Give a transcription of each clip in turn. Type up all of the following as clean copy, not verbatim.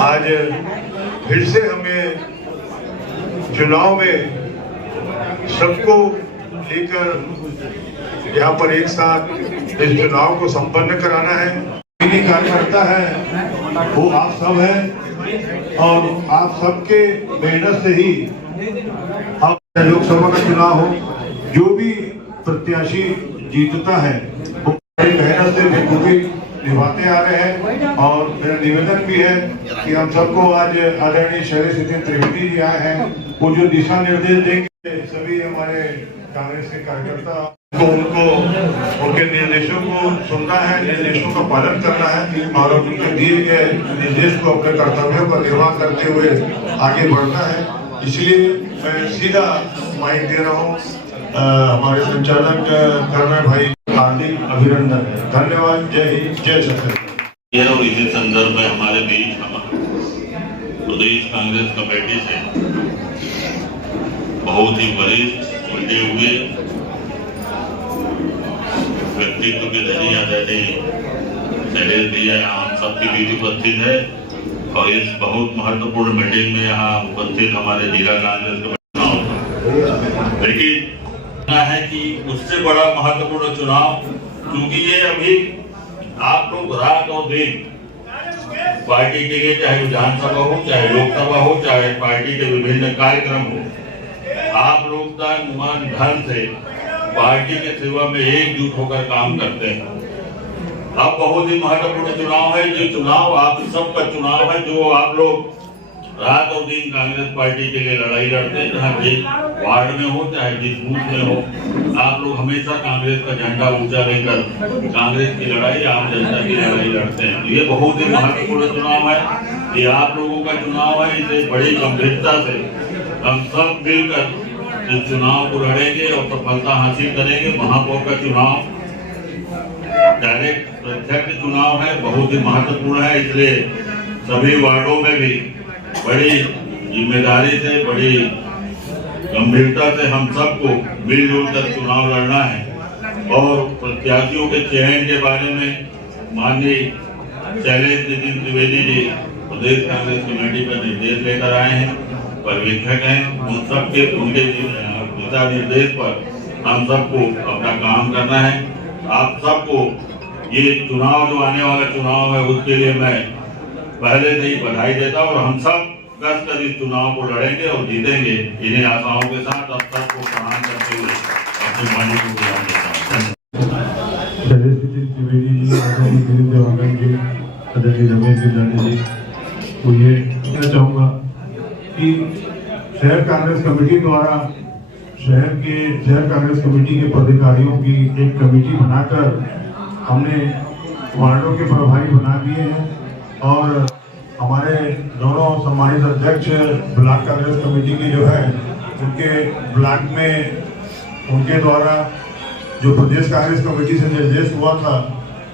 आज फिर से हमें चुनाव में सबको लेकर यहाँ पर एक साथ इस चुनाव को संपन्न कराना है। कार्यकर्ता है वो आप सब हैं और आप सबके मेहनत से ही हम लोकसभा का चुनाव हो, जो भी प्रत्याशी जीतता है वो बड़ी मेहनत से बखूबी निभाते आ रहे हैं। और मेरा निवेदन भी है कि हम सबको आज आदरणीय शैलेश त्रिवेदी जी आए हैं, वो जो दिशा निर्देश देंगे सभी हमारे कांग्रेस के कार्यकर्ता को उनको उनके निर्देशों को सुनना है, निर्देशों का पालन करना है और उनके दिए गए निर्देश को अपने कर्तव्यों का निर्वाह करते हुए आगे बढ़ना है। इसलिए मैं सीधा माइक दे रहा हूँ हमारे संचालक कर्नल भाई, हार्दिक अभिनंदन है। धन्यवाद। जय हिंद, जय छत्तीसगढ़। और इसी संदर्भ में हमारे बीच प्रदेश कांग्रेस कमेटी से बहुत ही वरिष्ठ बड़े हुए व्यक्तित्व के धनी आदरणीय शैलेश भैया यहाँ हम सबके बीच उपस्थित है और इस बहुत महत्वपूर्ण मीटिंग में यहाँ उपस्थित हमारे जिला कांग्रेस कमेटी लेकिन है कि उससे बड़ा महत्वपूर्ण चुनाव, क्योंकि ये अभी आप लोग रात और दिन पार्टी के लिए चाहे विधानसभा हो, चाहे लोकसभा हो, चाहे पार्टी के विभिन्न कार्यक्रम हो, आप लोग तन मन धन से पार्टी के सेवा में एकजुट होकर काम करते हैं। अब बहुत ही महत्वपूर्ण चुनाव है, जो चुनाव आप सबका चुनाव है, जो आप लोग रात और दिन कांग्रेस पार्टी के लिए लड़ाई लड़ते हैं। चाहे जिस वार्ड में हो, चाहे जिस बूथ में हो, आप लोग हमेशा कांग्रेस का झंडा ऊंचा लेकर कांग्रेस की लड़ाई, आम जनता की लड़ाई लड़ते हैं। ये बहुत ही महत्वपूर्ण चुनाव है, ये आप लोगों का चुनाव है। इसे बड़ी गंभीरता से हम सब मिलकर इस चुनाव को लड़ेंगे और सफलता हासिल करेंगे। महापौर का चुनाव डायरेक्ट प्रत्यक्ष चुनाव है, बहुत ही महत्वपूर्ण है, इसलिए सभी वार्डों में भी बड़ी जिम्मेदारी से, बड़ी गंभीरता से हम सबको मिलजुल कर चुनाव लड़ना है। और प्रत्याशियों के चयन के बारे में माननीय शैलेश त्रिवेदी जी प्रदेश कांग्रेस कमेटी का निर्देश लेकर आए हैं, पर्यवेक्षक हैं। उन सबके उनके दिशा निर्देश पर हम सबको अपना काम करना है। आप सबको ये चुनाव जो आने वाला चुनाव है उसके लिए मैं पहले से ही बधाई देता हूं और हम सब कसकर इस चुनाव को लड़ेंगे और जीतेंगे। इन्हीं आशाओं के साथ अब सबको प्रणाम करते हुए अपने वाणी को विराम देता हूं। शैलेश त्रिवेदी जी, आदरणीय गिरीश देवांगन जी, आदरणीय रमेश गिरलानी जी को ये कहना चाहूँगा कि शहर कांग्रेस कमेटी द्वारा शहर कांग्रेस कमेटी के पदाधिकारियों की एक कमेटी बनाकर हमने वार्डों के प्रभारी बना दिए हैं और हमारे दोनों सम्मानित अध्यक्ष ब्लॉक कांग्रेस कमेटी के जो है उनके ब्लॉक में उनके द्वारा जो प्रदेश कांग्रेस कमेटी से निर्देश हुआ था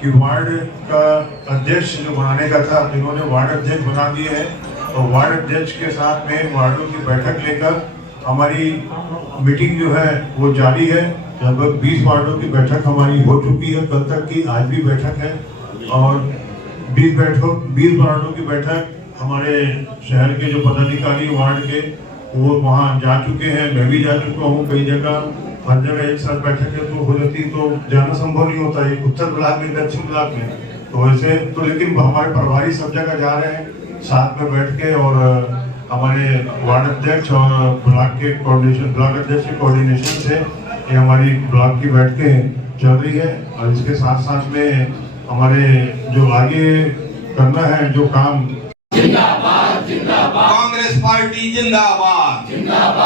कि वार्ड का अध्यक्ष जो बनाने का था, इन्होंने वार्ड अध्यक्ष बना दिए हैं और वार्ड अध्यक्ष के साथ में वार्डों की बैठक लेकर हमारी मीटिंग जो है वो जारी है। लगभग 20 वार्डों की बैठक हमारी हो चुकी है कल तक की, आज भी बैठक है और 20 वार्डों की बैठक हमारे शहर के जो पदाधिकारी वार्ड के वो वहाँ जा चुके हैं। मैं भी जा चुका हूँ, कई जगह हर जगह एक साथ बैठकें तो हो जाती तो जाना संभव नहीं होता है, उत्तर ब्लॉक में, दक्षिण ब्लॉक में, तो वैसे तो लेकिन हमारे प्रभारी सब जगह जा रहे हैं साथ में बैठ के और हमारे वार्ड अध्यक्ष और ब्लॉक के कोऑर्डिनेशन, ब्लॉक अध्यक्ष के कोऑर्डिनेशन से ये हमारी ब्लॉक की बैठकें चल रही है। और इसके साथ साथ में हमारे जो आगे करना है जो काम, जिंदाबाद जिंदाबाद कांग्रेस पार्टी जिंदाबाद जिंदाबाद।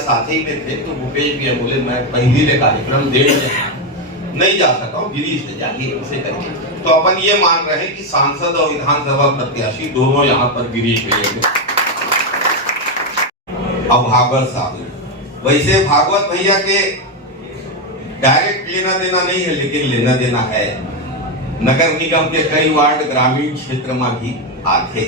साथी में थे तो भूपेश भी बोले मैं पहले कार्यक्रम देने नहीं जा सका, गिरीश से जाइए उसे करिए। तो अपन ये मान रहे हैं कि सांसद और विधानसभा प्रत्याशी दोनों यहाँ पर गिरीश भैया। अब भागवत साहब, वैसे भागवत भैया के डायरेक्ट लेना देना नहीं है, लेकिन लेना देना है। नगर निगम के कई वार्ड ग्रामीण क्षेत्र में भी आते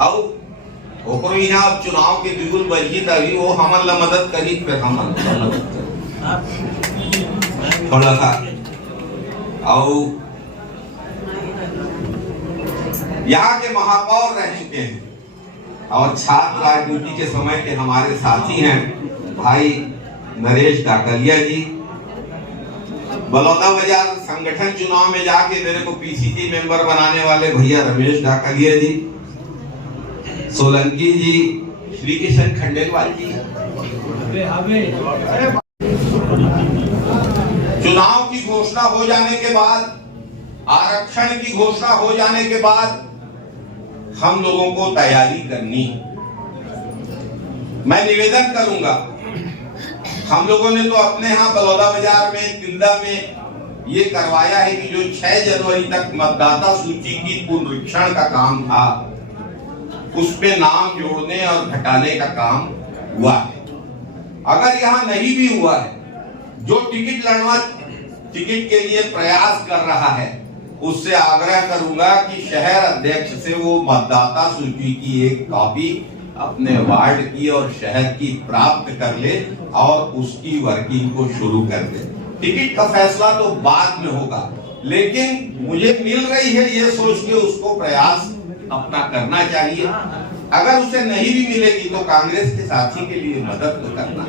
और यहाँ चुनाव के बिगुल बजी तभी वो हमन ला मदद करी, फिर हमन मदद करी थोड़ा सा। और यहाँ के महापौर रह चुके हैं और छात्र राजनीति के समय के हमारे साथी हैं भाई नरेश डाकलिया जी। बलौदाबाजार संगठन चुनाव में जाके मेरे को पीसीसी मेंबर बनाने वाले भैया रमेश डाकलिया जी, सोलंकी जी, श्री किशन खंडेलवाल जी। चुनाव की घोषणा हो जाने के बाद, आरक्षण की घोषणा हो जाने के बाद हम लोगों को तैयारी करनी। मैं निवेदन करूंगा, हम लोगों ने तो अपने यहाँ बलौदाबाजार में, तिल्दा में ये करवाया है कि जो 6 जनवरी तक मतदाता सूची की पुनरीक्षण का काम था, उसमें नाम जोड़ने और घटाने का काम हुआ है। अगर यहाँ नहीं भी हुआ है, जो टिकट के लिए प्रयास कर रहा है, उससे आग्रह करूंगा कि शहर अध्यक्ष से वो मतदाता सूची की एक कॉपी अपने वार्ड की और शहर की प्राप्त कर ले और उसकी वर्किंग को शुरू कर दे। टिकट का फैसला तो बाद में होगा, लेकिन मुझे मिल रही है ये सोच के उसको प्रयास अपना करना चाहिए। अगर उसे नहीं भी मिलेगी तो कांग्रेस के साथी के लिए मदद तो करना।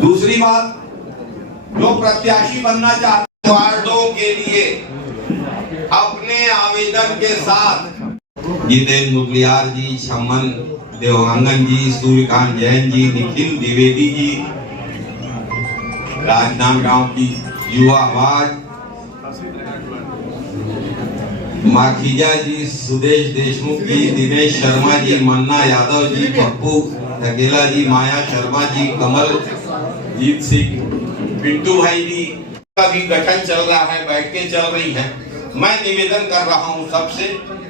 दूसरी बात, जो प्रत्याशी बनना चाहते वार्डों के लिए अपने आवेदन के साथ जितेंद्र मुदलियार जी, शमन देवांगन जी, सूर्यकांत जैन जी, निखिल द्विवेदी जी, राजनांदगांव की युवा आवाज, माखीजा जी, सुदेश देशमुख जी, दिनेश शर्मा जी, मन्ना यादव जी, पप्पू धकेला जी, माया शर्मा जी, कमल जीत सिंह, पिंटू भाई जी का भी गठन चल रहा है, बैठकें चल रही हैं। मैं निवेदन कर रहा हूं सबसे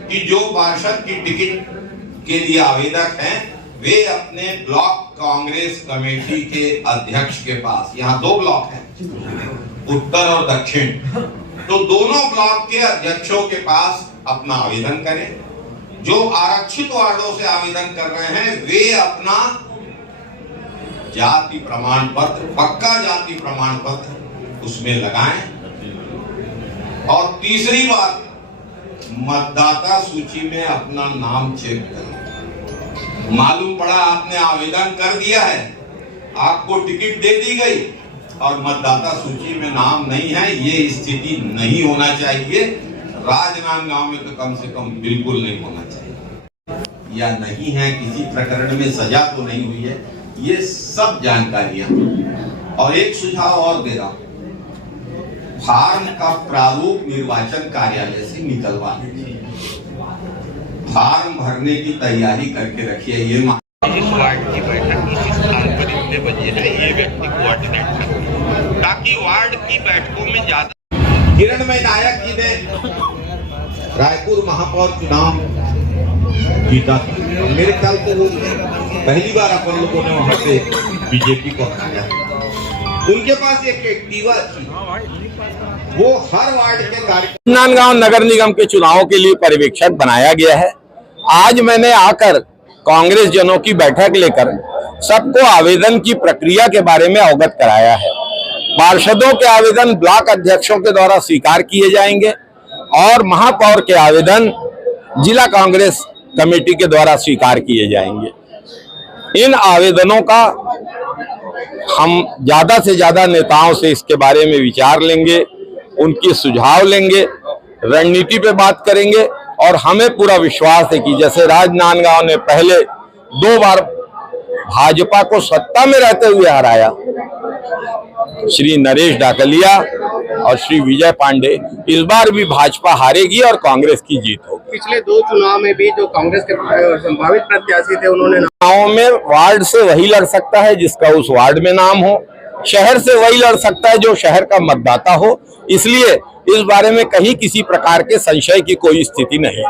कि जो पार्षद की टिकट के लिए आवेदक हैं, वे अपने ब्लॉक कांग्रेस कमेटी के अध्यक्ष के पास, यहाँ 2 ब्लॉक हैं, उत्तर और दक्षिण, तो दोनों ब्लॉक के अध्यक्षों के पास अपना आवेदन करें। जो आरक्षित वार्डों से आवेदन कर रहे हैं, वे अपना जाति प्रमाण पत्र, पक्का जाति प्रमाण पत्र उसमें लगाएं। और तीसरी बात, मतदाता सूची में अपना नाम चेक करें। मालूम पड़ा आपने आवेदन कर दिया है, आपको टिकट दे दी गई और मतदाता सूची में नाम नहीं है, ये स्थिति नहीं होना चाहिए। राजनांदगांव में तो कम से कम बिल्कुल नहीं होना चाहिए। या नहीं है, किसी प्रकरण में सजा तो नहीं हुई है, ये सब जानकारियां। और एक सुझाव और दे रहा हूं, फार्म का प्रारूप निर्वाचन कार्यालय से निकलवा लीजिए, फार्म भरने की तैयारी करके रखिए। ये इस वार्ड की बैठक इस स्थान पर इतने बजे है, ये व्यक्ति कोऑर्डिनेट करे ताकि वार्ड की बैठकों में ज्यादा। किरणमय नायक जी ने रायपुर महापौर चुनाव जीता था, मेरे ख्याल से वो पहली बार अपन लोगों ने वहां से बीजेपी को हराया। उनके पास एक एक्टिवा थी, वो हर वार्ड के कार्यक्रम। राजनांदगांव नगर निगम के चुनावों के लिए पर्यवेक्षक बनाया गया है। आज मैंने आकर कांग्रेस जनों की बैठक लेकर सबको आवेदन की प्रक्रिया के बारे में अवगत कराया है। पार्षदों के आवेदन ब्लॉक अध्यक्षों के द्वारा स्वीकार किए जाएंगे और महापौर के आवेदन जिला कांग्रेस कमेटी के द्वारा स्वीकार किए जाएंगे। इन आवेदनों का हम ज्यादा से ज्यादा नेताओं से इसके बारे में विचार लेंगे, उनकी सुझाव लेंगे, रणनीति पे बात करेंगे और हमें पूरा विश्वास है कि जैसे राजनांदगांव ने पहले 2 बार भाजपा को सत्ता में रहते हुए हराया, श्री नरेश डाकलिया और श्री विजय पांडे, इस बार भी भाजपा हारेगी और कांग्रेस की जीत होगी। पिछले 2 चुनाव में भी जो कांग्रेस के संभावित प्रत्याशी थे, उन्होंने गाँव में वार्ड से वही लड़ सकता है जिसका उस वार्ड में नाम हो, शहर से वही लड़ सकता है जो शहर का मतदाता हो, इसलिए इस बारे में कहीं किसी प्रकार के संशय की कोई स्थिति नहीं।